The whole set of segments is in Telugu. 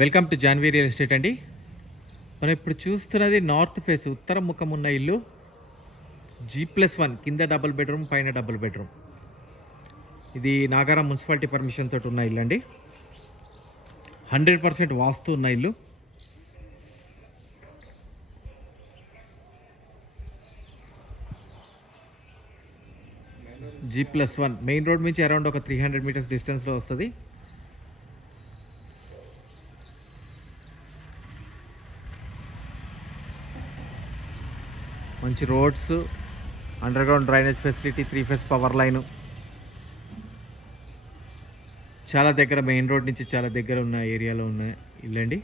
Welcome to Janvi real estate అండి. మనం ఇప్పుడు చూస్తున్నది నార్త్ ఫేస్ ఉత్తర ముఖం ఉన్న ఇల్లు. జీ ప్లస్ వన్ కింద డబుల్ బెడ్రూమ్ పైన డబుల్ బెడ్రూమ్. ఇది నాగారం మున్సిపాలిటీ పర్మిషన్ తోటి ఉన్న ఇల్లు అండి. హండ్రెడ్ పర్సెంట్ వాస్తు ఉన్న ఇల్లు. G plus one main road నుంచి అరౌండ్ ఒక త్రీ హండ్రెడ్ మీటర్స్ డిస్టెన్స్లో వస్తుంది. మంచి roads under ground drainage facility three phase power line చాలా దగ్గర మెయిన్ రోడ్ నుంచి చాలా దగ్గర ఉన్న ఏరియాలో ఉన్న ఇల్లండి.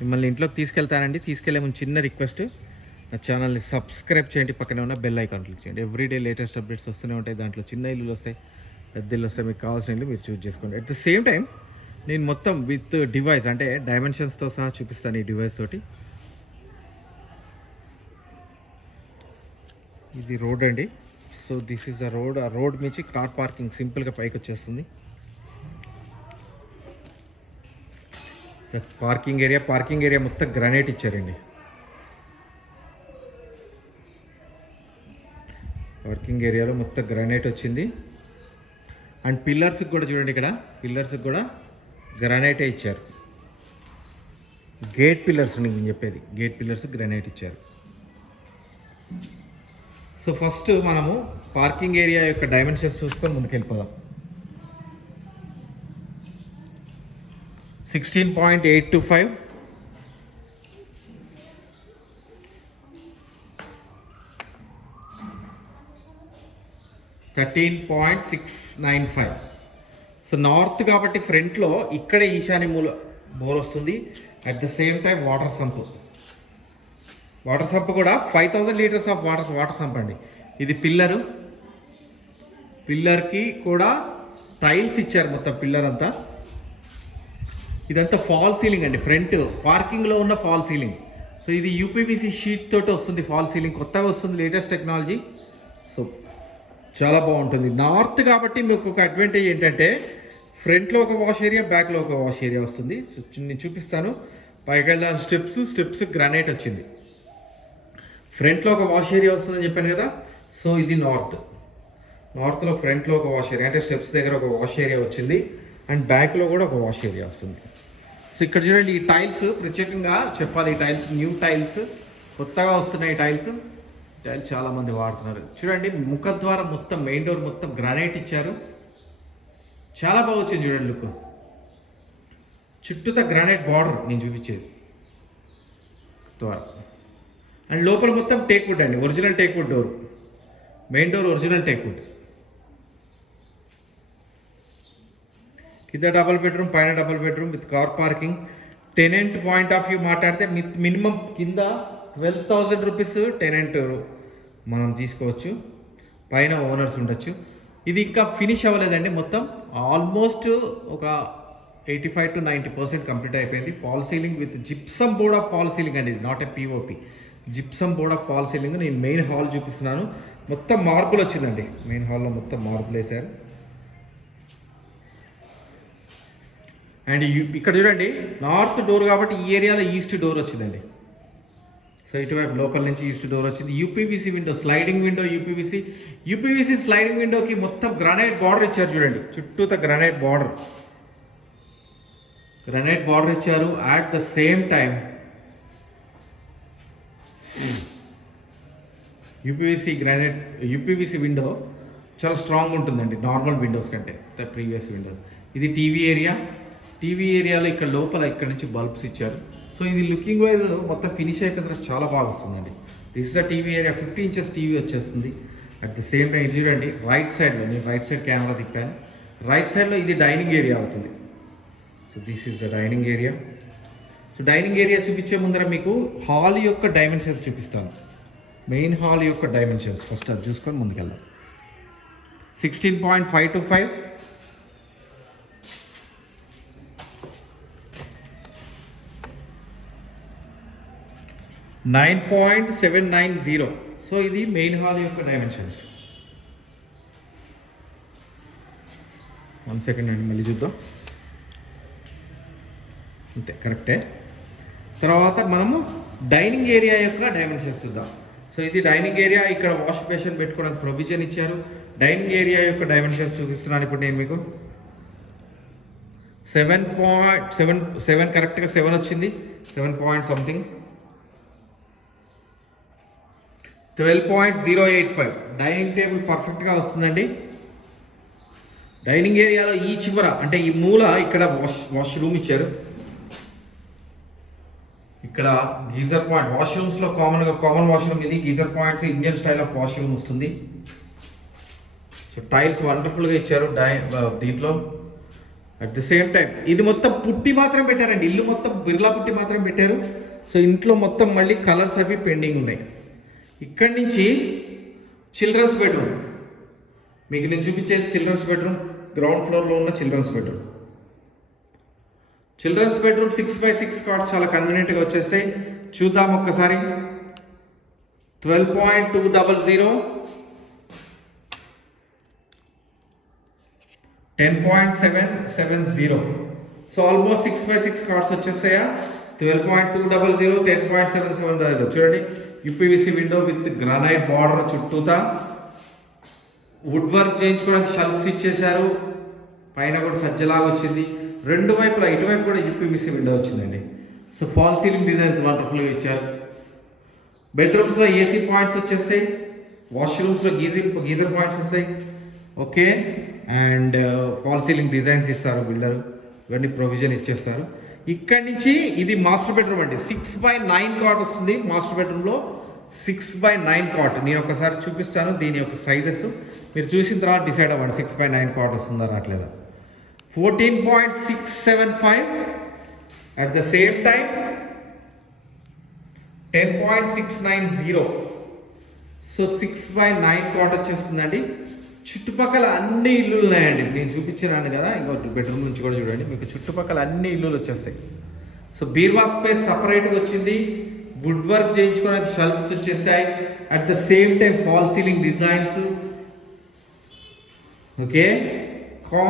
మిమ్మల్ని ఇంట్లోకి తీసుకెళ్తానండి. తీసుకెళ్ళే ముందు చిన్న రిక్వెస్ట్ నా ఛానల్ని సబ్స్క్రైబ్ చేయండి. పక్కనే ఉన్న బెల్ ఐకాన్ క్లిక్ చేయండి. ఎవ్రీడే లేటెస్ట్ అప్డేట్స్ వస్తూనే ఉంటాయి. దాంట్లో చిన్న ఇల్లులు వస్తాయి. పెద్ద ఇల్లు వస్తాయి. మీకు కావాల్సిన ఇల్లు మీరు చూస్ చేసుకోండి. అట్ ద సేమ్ టైం నేను మొత్తం విత్ డివైస్ అంటే డైమెన్షన్స్తో సహా చూపిస్తాను ఈ డివైస్ తోటి. ఇది రోడ్ అండి. So this is a road. ఆ రోడ్ నుంచి కార్ పార్కింగ్ సింపుల్గా పైకి వచ్చేస్తుంది. పార్కింగ్ ఏరియా పార్కింగ్ ఏరియా మొత్తం గ్రానైట్ ఇచ్చారండి. పార్కింగ్ ఏరియాలో మొత్తం గ్రానైట్ వచ్చింది. అండ్ పిల్లర్స్కి కూడా చూడండి ఇక్కడ. పిల్లర్స్కి కూడా గ్రానైటే ఇచ్చారు. గేట్ పిల్లర్స్ నేను చెప్పేది. గేట్ పిల్లర్స్ గ్రానైట్ ఇచ్చారు. సో ఫస్ట్ మనము పార్కింగ్ ఏరియా యొక్క డైమెన్షన్స్ చూసుకొని ముందుకెళ్ళిపోదాం. Sixteen point eight two five. Thirteen point six nine five. So north కాబట్టి ఫ్రంట్లో ఇక్కడే ఈశాన్య మూల బోర్ వస్తుంది. At the same time water sump water sump కూడా five thousand liters of water water sump అండి. ఇది పిల్లరు. పిల్లర్కి కూడా టైల్స్ ఇచ్చారు మొత్తం పిల్లర్ అంతా ఇదంతా ఫాల్ సీలింగ్ అండి ఫ్రంట్ పార్కింగ్లో ఉన్న ఫాల్ సీలింగ్. సో ఇది యూపీవీసీ షీట్ తోటి వస్తుంది ఫాల్ సీలింగ్ కొత్తగా వస్తుంది లేటెస్ట్ టెక్నాలజీ. సో చాలా బాగుంటుంది. నార్త్ కాబట్టి మీకు ఒక అడ్వాంటేజ్ ఏంటంటే ఫ్రంట్లో ఒక వాష్ ఏరియా బ్యాక్లో ఒక వాష్ ఏరియా వస్తుంది. సో చూ- నేను చూపిస్తాను. పైకి వెళ్ళాను స్టెప్స్ స్టెప్స్ గ్రానైట్ వచ్చింది. ఫ్రంట్లో ఒక వాష్ ఏరియా వస్తుందని చెప్పాను కదా సో ఇది నార్త్ నార్త్లో ఫ్రంట్లో ఒక వాష్ ఏరియా అంటే స్టెప్స్ దగ్గర ఒక వాష్ ఏరియా వచ్చింది అండ్ బ్యాక్లో కూడా ఒక వాష్ ఏరియా వస్తుంది. సో ఇక్కడ చూడండి ఈ టైల్స్ ప్రత్యేకంగా చెప్పాలి ఈ టైల్స్ న్యూ టైల్స్ కొత్తగా వస్తున్నాయి టైల్స్ టైల్స్ చాలామంది వాడుతున్నారు. చూడండి ముఖద్వారం మొత్తం మెయిన్ డోర్ మొత్తం గ్రానైట్ ఇచ్చారు. చాలా బాగా వచ్చింది చూడండి లుక్ చుట్టూత గ్రానైట్ బార్డర్ నేను చూపించేది. ద్వారా అండ్ లోపల మొత్తం టేక్ వుడ్ అండి original teak wood door. Main door original teak wood. కింద డబుల్ బెడ్రూమ్ పైన double bedroom with car parking. Tenant point of view మాట్లాడితే మినిమం కింద ట్వెల్వ్ థౌజండ్ రూపీస్ టెనెంట్ మనం తీసుకోవచ్చు. పైన ఓనర్స్ ఉండొచ్చు. ఇది ఇంకా ఫినిష్ అవ్వలేదండి మొత్తం. ఆల్మోస్ట్ ఒక eighty five to ninety percent complete అయిపోయింది. False ceiling with gypsum board of false ceiling అండి not a POP gypsum board of false ceiling నేను మెయిన్ హాల్ చూపిస్తున్నాను. మొత్తం మార్పులు వచ్చిందండి. మెయిన్ హాల్లో మొత్తం మార్పులు వేశారు. అండ్ ఇక్కడ చూడండి నార్త్ డోర్ కాబట్టి ఈ ఏరియాలో ఈస్ట్ డోర్ వచ్చిందండి. సో ఇటువైపు లోపల నుంచి ఈస్ట్ డోర్ వచ్చింది. UPVC window sliding window UPVC. UPVC sliding విండోకి మొత్తం గ్రానైట్ బార్డర్ ఇచ్చారు చూడండి. చుట్టూత గ్రానైట్ బార్డర్. గ్రానైట్ బార్డర్ ఇచ్చారు. At the same time UPVC granite UPVC window చాలా స్ట్రాంగ్ ఉంటుందండి నార్మల్ విండోస్ కంటే ప్రీవియస్ విండోస్ ఇది టీవీ ఏరియా టీవీ ఏరియాలో ఇక్కడ లోపల ఇక్కడ నుంచి బల్బ్స్ ఇచ్చారు. సో ఇది లుకింగ్ వైజ్ మొత్తం ఫినిష్ అయిపోయిన తర్వాత చాలా బాగా వస్తుందండి. This is the TV area fifty inches TV వచ్చేస్తుంది. అట్ ద సేమ్ టైం చూడండి రైట్ సైడ్లో నేను రైట్ సైడ్ కెమెరా తిప్పాను. రైట్ సైడ్లో ఇది డైనింగ్ ఏరియా అవుతుంది. So this is the dining area so dining area చూపించే ముందర మీకు హాల్ యొక్క డైమెన్షన్స్ చూపిస్తాను. మెయిన్ హాల్ యొక్క డైమెన్షన్స్ ఫస్ట్ అది చూసుకొని ముందుకెళ్దాం. Sixteen point five two five nine point seven nine zero so ఇది మెయిన్ హాల్ యొక్క డైమెన్షన్స్ వన్ సెకండ్ అండి మళ్ళీ చూద్దాం. అంతే కరెక్టే తర్వాత మనము డైనింగ్ ఏరియా యొక్క డైమెన్షన్స్ చూద్దాం. సో ఇది డైనింగ్ ఏరియా ఇక్కడ వాష్ బేషన్ పెట్టుకోవడానికి ప్రొవిజన్ ఇచ్చారు. డైనింగ్ ఏరియా యొక్క డైమెన్షన్స్ చూపిస్తున్నాను ఇప్పుడు నేను మీకు. సెవెన్ పాయింట్ సెవెన్ సెవెన్ కరెక్ట్గా సెవెన్ వచ్చింది. Seven point something. Twelve point zero eight five. Dining table పర్ఫెక్ట్గా వస్తుందండి. డైనింగ్ ఏరియాలో ఈ చివర అంటే ఈ మూల ఇక్కడ వాష్ వాష్రూమ్ ఇచ్చారు. ఇక్కడ గీజర్ పాయింట్ వాష్రూమ్స్లో కామన్గా కామన్ వాష్రూమ్ ఇది. Geyser points Indian style of washroom వస్తుంది. సో టైల్స్ వండర్ఫుల్గా ఇచ్చారు డై దీంట్లో. అట్ ది సేమ్ టైం ఇది మొత్తం పుట్టి మాత్రం పెట్టారండి. ఇల్లు మొత్తం బిర్లా పుట్టి మాత్రం పెట్టారు. సో ఇంట్లో మొత్తం మళ్ళీ కలర్స్ అవి పెండింగ్ ఉన్నాయి. ఇక్కడి నుంచి చిల్డ్రన్స్ బెడ్రూమ్ మీకు నేను చూపించేది చిల్డ్రన్స్ బెడ్రూమ్ గ్రౌండ్ ఫ్లోర్లో ఉన్న childrens bedroom childrens bedroom six by six cots చాలా కన్వీనియంట్గా వచ్చేస్తాయి. చూద్దాం ఒక్కసారి. Twelve point two double zero ten point seven seven zero so almost six by six cots వచ్చేసాయా twelve point two double zero ten point seven seven zero చూడండి. UPVC window with granite border చుట్టూతా. వుడ్ వర్క్ చేయించుకోవడానికి షెల్ఫ్స్ ఇచ్చేశారు. పైన కూడా సజ్జలాగా వచ్చింది. రెండు వైపులా ఇటువైపు కూడా యూపీవీసీ విండో వచ్చిందండి. సో ఫాల్ సీలింగ్ డిజైన్స్ వండర్ఫుల్గా ఇచ్చారు. బెడ్రూమ్స్లో ఏసీ పాయింట్స్ వచ్చేస్తాయి. వాష్రూమ్స్లో గీజింగ్ గీజర్ పాయింట్స్ వస్తాయి. Okay. And uh, false ceiling designs ఇస్తారు బిల్డర్. ఇవన్నీ ప్రొవిజన్ ఇచ్చేస్తారు. ఇక్కడి నుంచి ఇది మాస్టర్ బెడ్రూమ్ అండి. సిక్స్ బై నైన్ కాట్ వస్తుంది మాస్టర్ బెడ్రూమ్లో సిక్స్ బై నైన్ కాట్ నేను ఒకసారి చూపిస్తాను దీని యొక్క సైజెస్ మీరు చూసిన తర్వాత డిసైడ్ అవ్వండి సిక్స్ బై నైన్ కాట్ వస్తుందా రావట్లేదా. Fourteen point six seven five at the time ten point six nine zero so six by nine cot వచ్చేస్తుందండి. చుట్టుపక్కల అన్ని ఇల్లులు ఉన్నాయండి నేను చూపించినాను కదా ఇంకో బెడ్రూమ్ నుంచి కూడా చూడండి. మీకు చుట్టుపక్కల అన్ని ఇల్లులు వచ్చేస్తాయి. సో బీర్వా స్పేస్ సపరేట్గా వచ్చింది. వుడ్ వర్క్ చేయించుకోవడానికి షెల్ఫ్స్ వచ్చేసాయి. At the same time false ceiling designs okay కా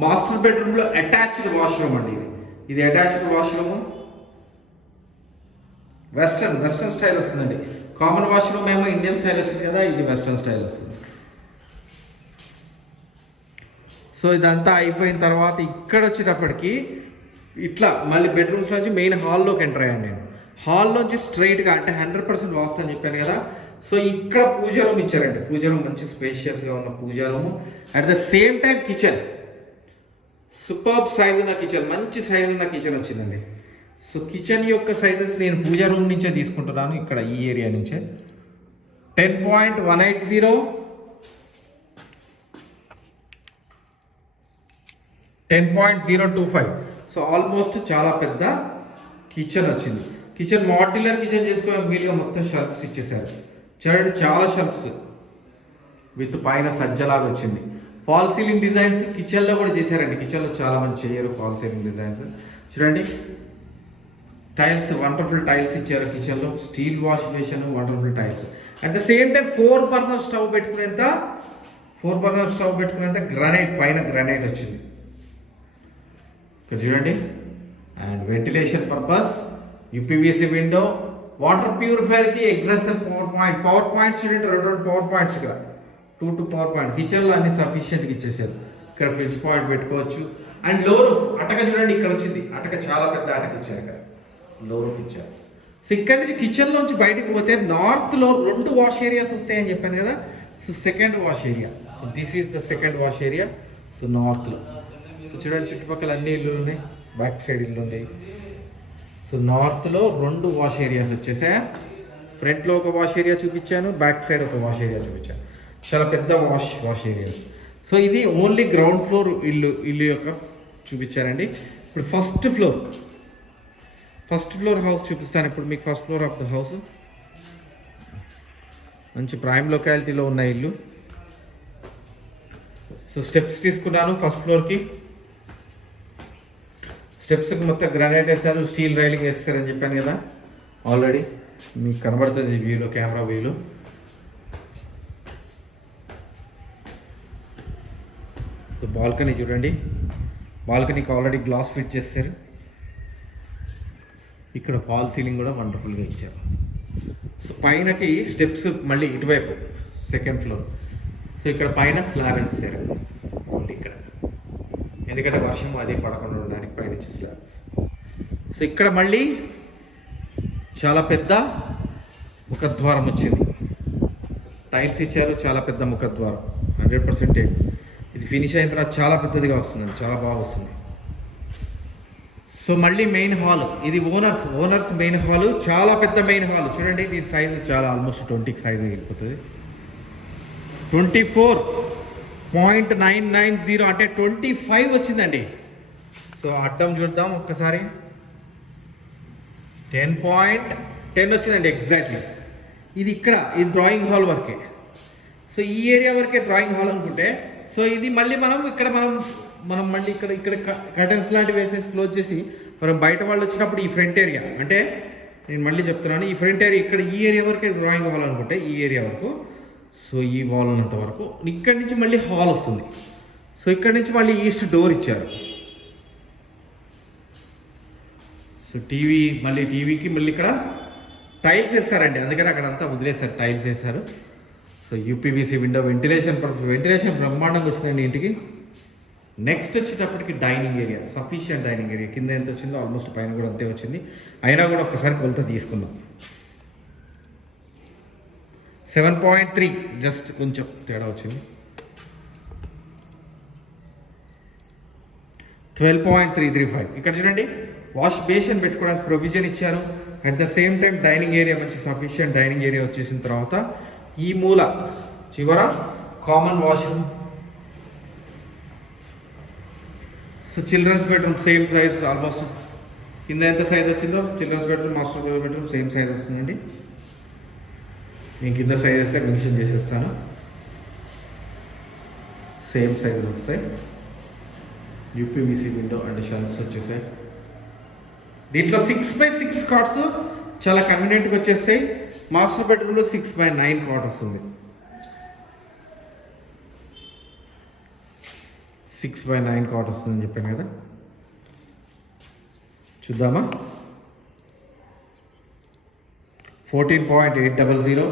మాస్టర్ బెడ్రూమ్లో అటాచ్డ్ వాష్రూమ్ అండి ఇది. ఇది attached washroom western western style వస్తుందండి. కామన్ వాష్రూమ్ ఏమో ఇండియన్ స్టైల్ వచ్చింది కదా ఇది వెస్ట్రన్ స్టైల్ వస్తుంది. సో ఇదంతా అయిపోయిన తర్వాత ఇక్కడ వచ్చేటప్పటికి ఇట్లా మళ్ళీ బెడ్రూమ్స్ నుంచి మెయిన్ హాల్లోకి ఎంటర్ అయ్యాను నేను. హాల్లోంచి స్ట్రైట్గా అంటే హండ్రెడ్ పర్సెంట్ వాస్తు అని చెప్పాను కదా సో ఇక్కడ పూజ రూమ్ ఇచ్చారండి. పూజ రూమ్ మంచి స్పేషియస్గా ఉన్న puja room at the same time kitchen super size ఉన్న కిచెన్ మంచి సైజ్ ఉన్న కిచెన్ వచ్చిందండి. సో కిచెన్ యొక్క సైజెస్ నేను పూజ రూమ్ నుంచే తీసుకుంటున్నాను ఇక్కడ ఈ ఏరియా నుంచే. Ten point one eight zero ten point zero two five so almost చాలా పెద్ద కిచెన్ వచ్చింది. కిచెన్ మాడ్యులర్ కిచెన్ చేసుకునే వీలుగా మొత్తం షెల్ఫ్స్ ఇచ్చేసారు చూడండి చాలా షర్ప్స్ విత్ పైన సజ్జలాగా వచ్చింది. ఫాల్ సీలింగ్ డిజైన్స్ కిచెన్లో కూడా చేశారండి. కిచెన్లో చాలా మంది చేయరు ఫాల్ సీలింగ్ డిజైన్స్ చూడండి. టైల్స్ వండర్ఫుల్ టైల్స్ ఇచ్చారు కిచెన్లో steel wash basin wonderful tiles at the same time four burner stove పెట్టుకునేంత four burner stove పెట్టుకునేంత గ్రానైట్ పైన గ్రానైట్ వచ్చింది. ఇక్కడ చూడండి. And ventilation purpose UPVC window water ప్యూరిఫైర్కి exhauster power point power points చూడండి రెండు రెండు పవర్ పాయింట్స్ ఇక్కడ. టూ టూ పవర్ పాయింట్ కిచెన్లో అన్ని సఫిషియెంట్గా ఇచ్చేసారు ఇక్కడ ఫ్రిడ్జ్ పాయింట్ పెట్టుకోవచ్చు. అండ్లో రూఫ్ అటక చూడండి ఇక్కడ వచ్చింది. అటక చాలా పెద్ద అటక ఇచ్చారు ఇక్కడ. లో రూఫ్ ఇచ్చారు. సో ఇక్కడ నుంచి కిచెన్ నుంచి బయటకు పోతే నార్త్లో రెండు వాష్ ఏరియాస్ వస్తాయని చెప్పాను కదా. So second wash area so this is the second wash area so నార్త్లో. సో చూడండి చుట్టుపక్కల అన్ని ఇల్లు ఉన్నాయి. బ్యాక్ సైడ్ ఇల్లు ఉన్నాయి. సో నార్త్లో రెండు వాష్ ఏరియాస్ వచ్చేసాయి ఫ్రంట్లో ఒక వాష్ ఏరియా చూపించాను బ్యాక్ సైడ్ ఒక వాష్ ఏరియా చూపించాను. చాలా పెద్ద వాష్ వాష్ ఏరియాస్ సో ఇది ఓన్లీ గ్రౌండ్ ఫ్లోర్ ఇల్లు ఇల్లు యొక్క చూపించానండి ఇప్పుడు first floor first floor house చూపిస్తాను. ఇప్పుడు మీకు first floor of the house మంచి ప్రైమ్ లొకాలిటీలో ఉన్న ఇల్లు. సో స్టెప్స్ తీసుకున్నాను ఫస్ట్ ఫ్లోర్కి స్టెప్స్కి మొత్తం గ్రానైట్ వేస్తారు స్టీల్ రైలింగ్ వేస్తారని చెప్పాను కదా. ఆల్రెడీ మీకు కనబడుతుంది వ్యూలో కెమెరా వ్యూలో బాల్కనీ చూడండి. బాల్కనీకి ఆల్రెడీ గ్లాస్ ఫిట్ చేస్తారు. ఇక్కడ ఫాల్ సీలింగ్ కూడా వండర్ఫుల్గా ఇచ్చారు. సో పైనకి స్టెప్స్ మళ్ళీ ఇటువైపు సెకండ్ ఫ్లోర్ సో ఇక్కడ పైన స్లాబ్ వేస్తారు. ఇక్కడ. ఎందుకంటే వర్షం అది పడకుండా ఉండడానికి పైనుంచి సో ఇక్కడ మళ్ళీ చాలా పెద్ద ముఖద్వారం వచ్చింది. టైల్స్ ఇచ్చారు చాలా పెద్ద ముఖద్వారం. హండ్రెడ్ పర్సెంటే. ఇది ఫినిష్ అయిన తర్వాత చాలా పెద్దదిగా వస్తుంది చాలా బాగా వస్తుంది. సో మళ్ళీ మెయిన్ హాల్ ఇది ఓనర్స్ ఓనర్స్ మెయిన్ హాల్ చాలా పెద్ద మెయిన్ హాల్ చూడండి దీని సైజు చాలా ఆల్మోస్ట్ ట్వంటీకి సైజు వెళ్ళిపోతుంది. Twenty four point nine nine zero అంటే ట్వంటీ ఫైవ్ వచ్చిందండి. సో అడ్డం చూద్దాం ఒక్కసారి. టెన్ పాయింట్ టెన్ వచ్చిందండి ఎగ్జాక్ట్లీ ఇది ఇక్కడ ఈ డ్రాయింగ్ హాల్ వరకే. సో ఈ ఏరియా వరకే డ్రాయింగ్ హాల్ అనుకుంటే సో ఇది మళ్ళీ మనం ఇక్కడ మనం మనం మళ్ళీ ఇక్కడ ఇక్కడ కర్టన్స్ లాంటివి వేసేసి క్లోజ్ చేసి మనం బయట వాళ్ళు వచ్చినప్పుడు ఈ ఫ్రంట్ ఏరియా అంటే నేను మళ్ళీ చెప్తున్నాను ఈ ఫ్రంట్ ఏరియా ఇక్కడ ఈ ఏరియా వరకే డ్రాయింగ్ హాల్ అనుకుంటే ఈ ఏరియా వరకు సో ఈ వాల్ ఉన్నంత వరకు. ఇక్కడి నుంచి మళ్ళీ హాల్ వస్తుంది. సో ఇక్కడి నుంచి మళ్ళీ ఈస్ట్ డోర్ ఇచ్చారు. సో టీవీ మళ్ళీ టీవీకి మళ్ళీ ఇక్కడ టైల్స్ వేస్తారండి. అందుకని అక్కడ అంతా వదిలేస్తారు టైల్స్ వేస్తారు so UPVC window ventilation ventilation బ్రహ్మాండంగా వస్తుందండి ఇంటికి. నెక్స్ట్ వచ్చేటప్పటికి dining area sufficient dining area కింద ఎంత వచ్చిందో ఆల్మోస్ట్ పైన కూడా అంతే వచ్చింది. అయినా కూడా ఒకసారి కొలత తీసుకుందాం. సెవెన్ పాయింట్ త్రీ జస్ట్ కొంచెం తేడా వచ్చింది. Twelve point three three five ఇక్కడ చూడండి వాష్ బేసిన్ పెట్టుకోవడానికి ప్రొవిజన్ ఇచ్చారు. At the same time dining area మంచి సఫిషియంట్ డైనింగ్ ఏరియా వచ్చేసిన తర్వాత ఈ మూల చివర common washroom so children's bedroom same size almost కింద ఎంత సైజ్ వచ్చిందో children's bedroom master bedroom same size వస్తుందండి. నేను కింద సైజ్ వేస్తే మెన్షన్ చేసేస్తాను. సేమ్ సైజ్ వస్తాయి. యూపీబీసీ విండో అండ్ షెల్ఫ్స్ వచ్చేసాయి. దీంట్లో సిక్స్ బై సిక్స్ కార్డ్స్ చాలా కన్వీనియంట్గా వచ్చేస్తాయి. మాస్టర్ బెడ్రూమ్లో సిక్స్ బై నైన్ కార్డ్ వస్తుంది సిక్స్ బై నైన్ కార్డ్ వస్తుందని చెప్పాను కదా. చూద్దామా? Fourteen point eight double zero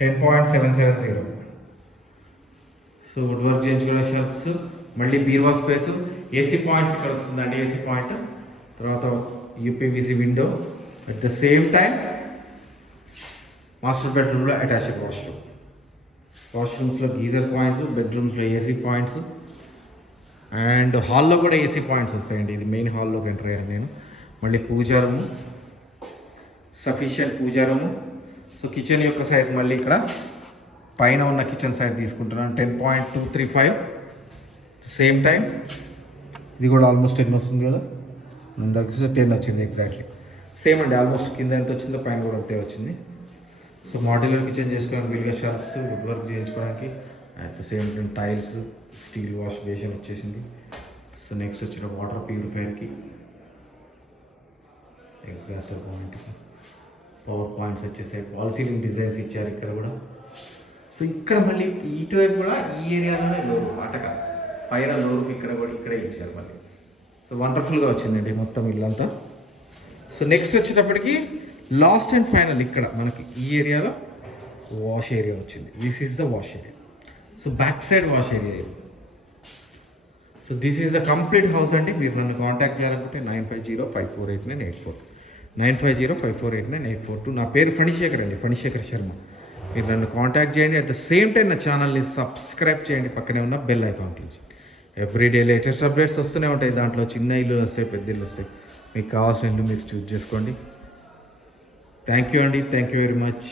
ten point seven seven zero so wood work చేయించుకునే షర్ట్స్ మళ్ళీ బీర్వా స్పేస్ ఏసీ పాయింట్స్ ఇక్కడ వస్తుందండి ఏసీ పాయింట్. తర్వాత UPVC window. At the same time master బెడ్రూమ్లో అటాచ్డ్ వాష్రూమ్ వాష్రూమ్స్లో గీజర్ పాయింట్స్ బెడ్రూమ్స్లో ఏసీ పాయింట్స్ అండ్ హాల్లో కూడా ఏసీ పాయింట్స్ వస్తాయండి. ఇది మెయిన్ హాల్లోకి ఎంటర్ అయ్యాను నేను. మళ్ళీ పూజారము సఫిషియంట్ పూజారము సో కిచెన్ యొక్క సైజ్ మళ్ళీ ఇక్కడ పైన ఉన్న కిచెన్ సైజ్ తీసుకుంటున్నాను. Ten point two three five same time ఇది కూడా ఆల్మోస్ట్ టెన్ వస్తుంది కదా. ఇందాక టెన్ వచ్చింది ఎగ్జాక్ట్లీ సేమ్ అండి ఆల్మోస్ట్ కింద ఎంత వచ్చిందో పైన కూడా అంతే వచ్చింది. సో మాడ్యులర్ కిచెన్ చేసుకోవడానికి వీలుగా షెల్ఫ్స్ వుడ్ వర్క్ చేయించుకోవడానికి at the same time tiles steel wash basin వచ్చేసింది. సో నెక్స్ట్ వచ్చిన వాటర్ ప్యూరిఫైర్కి ఎగ్జాస్టర్ పాయింట్ పవర్ పాయింట్స్ వచ్చేసాయి. వాల్ సీలింగ్ డిజైన్స్ ఇచ్చారు ఇక్కడ కూడా. సో ఇక్కడ మళ్ళీ ఇటువైపు కూడా ఈ ఏరియాలోనే లోరు అటక. పైన లోరు ఇక్కడ కూడా ఇక్కడే ఇచ్చారు మళ్ళీ. సో వండర్ఫుల్గా వచ్చిందండి మొత్తం ఇల్లంతా. సో నెక్స్ట్ వచ్చేటప్పటికి లాస్ట్ అండ్ ఫైనల్ ఇక్కడ మనకి ఈ ఏరియాలో వాష్ ఏరియా వచ్చింది. This is the wash area so back side wash area ఇది. So this is the complete house అండి. మీరు నన్ను కాంటాక్ట్ చేయాలనుకుంటే nine five zero five four eight nine eight four. Nine five zero five four eight nine eight four two. నా పేరు ఫణిశేఖర్ అండి ఫణిశేఖర్ శర్మ. మీరు నన్ను కాంటాక్ట్ చేయండి. అట్ ద సేమ్ టైం నా ఛానల్ని సబ్స్క్రైబ్ చేయండి. పక్కనే ఉన్న bell icon click everyday latest updates వస్తూనే ఉంటాయి. దాంట్లో చిన్న ఇల్లు వస్తాయి పెద్ద ఇల్లు వస్తాయి. మీకు కావాల్సిన ఇల్లు మీరు చూస్ చేసుకోండి. థ్యాంక్ యూ అండి. Thank you very much